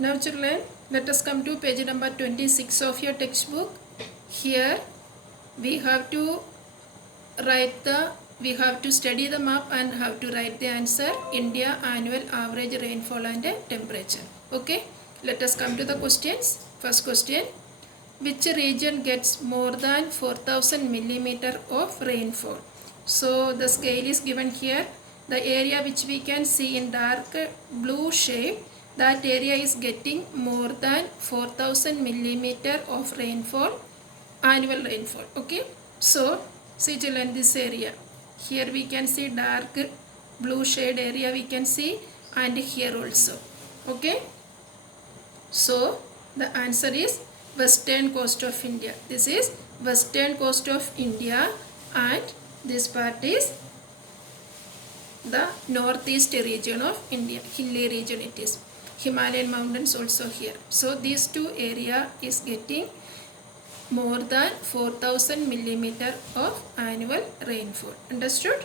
Now children, let us come to page number 26 of your textbook. Here we have to study the map and have to write the answer. India annual average rainfall and temperature. Okay, let us come to the questions. First question, which region gets more than 4000 millimeter of rainfall? So the scale is given here. The area which we can see in dark blue shade, that area is getting more than 4000 millimeter of rainfall, annual rainfall. Okay, so see children, this area here we can see dark blue shade area we can see, and here also. Okay, so the answer is western coast of India. This is western coast of India, and this part is the northeast region of India, hilly region it is. Himalayan mountains also here. So these two area is getting more than 4000 millimeter of annual rainfall. Understood?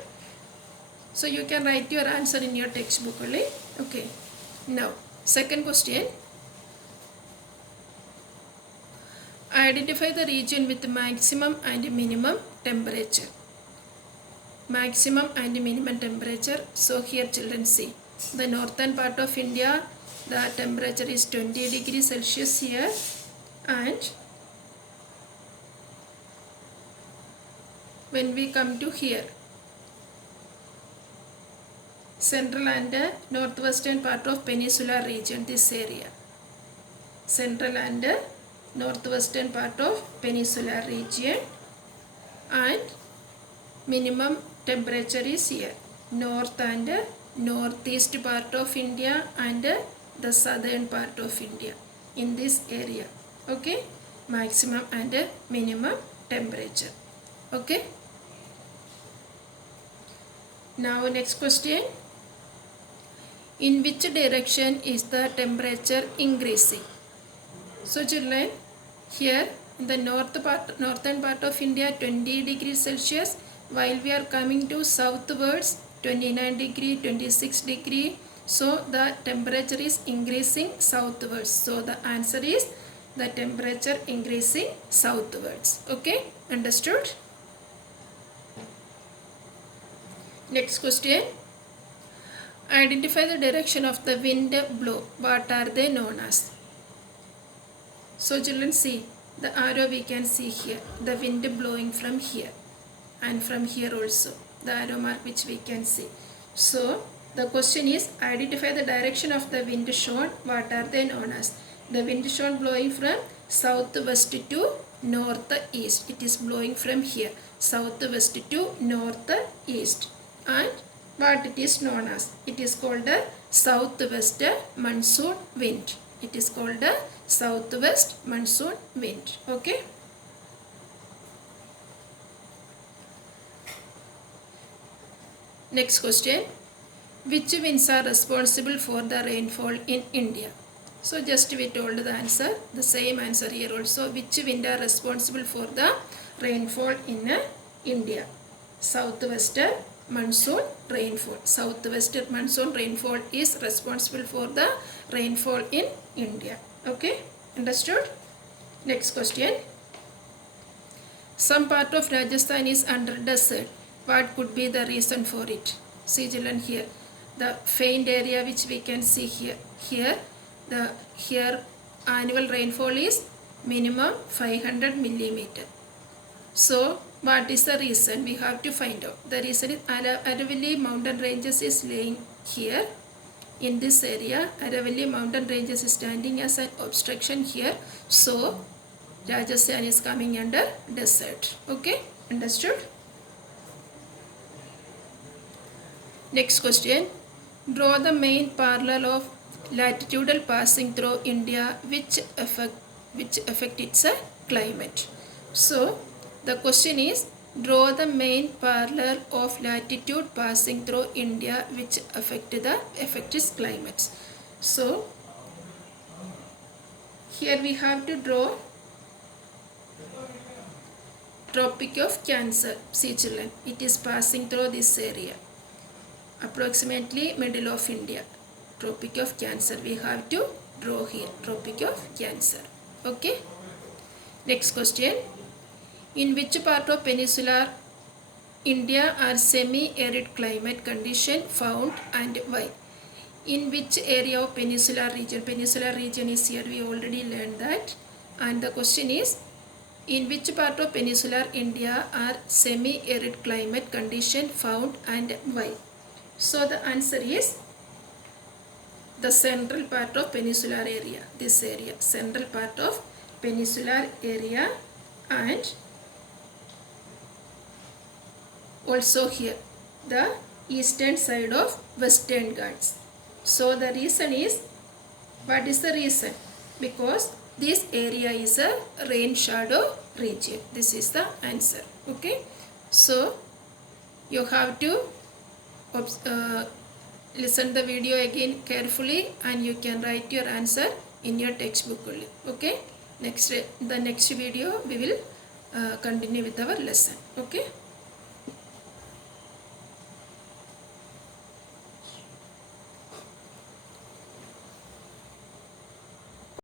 So you can write your answer in your textbook only. Okay. Now second question. Identify the region with maximum and minimum temperature. Maximum and minimum temperature. So here children see, the northern part of India, the temperature is 20 degrees Celsius here, and when we come to here, central and northwestern part of peninsular region, this area, central and northwestern part of peninsular region, and minimum temperature is here, north and northeast part of India and the southern part of India, in this area. Okay, maximum and minimum temperature. Okay, now next question, in which direction is the temperature increasing? So children, here in the northern part of India 20 degrees Celsius, while we are coming to southwards 29 degree, 26 degree, so the temperature is increasing southwards. So the answer is the temperature increasing southwards. Okay, understood? Next question, identify the direction of the wind blow. What are they known as? So children see, the arrow we can see here, the wind blowing from here and from here also, the arrow mark which we can see. So the question is, identify the direction of the wind shown. What are they known as? The wind shown blowing from southwest to northeast. It is blowing from here, southwest to northeast. And what it is known as? It is called a southwest monsoon wind. It is called a southwest monsoon wind. Okay. Next question, which winds are responsible for the rainfall in India? So just we told the answer, the same answer here also. Which wind are responsible for the rainfall in India? Southwest monsoon rainfall. Southwest monsoon rainfall is responsible for the rainfall in India. Okay, understood? Next question, some part of Rajasthan is under desert. What could be the reason for it? See children here, the faint area which we can see here. Here annual rainfall is minimum 500 millimeter. So what is the reason? We have to find out. The reason is Aravalli mountain ranges is laying here. In this area, Aravalli mountain ranges is standing as an obstruction here. So Rajasthan is coming under desert. Okay, understood? Next question, draw the main parallel of latitudinal passing through India which affect its climate. So the question is, draw the main parallel of latitude passing through India which affect its climates. So here we have to draw Tropic of Cancer. See children, it is passing through this area, approximately middle of India. Tropic of Cancer we have to draw here, Tropic of Cancer. Okay. Next question. In which part of peninsular India are semi-arid climate condition found and why? In which area of peninsular region? Peninsular region is here, we already learned that. And the question is, in which part of peninsular India are semi-arid climate condition found and why? So the answer is the central part of peninsular area, this area, central part of peninsular area, and also here the eastern side of Western Ghats. So the reason is, what is the reason? Because this area is a rain shadow region. This is the answer. Okay. So you have to listen the video again carefully, and you can write your answer in your textbook only. Okay. The next video we will continue with our lesson. Okay.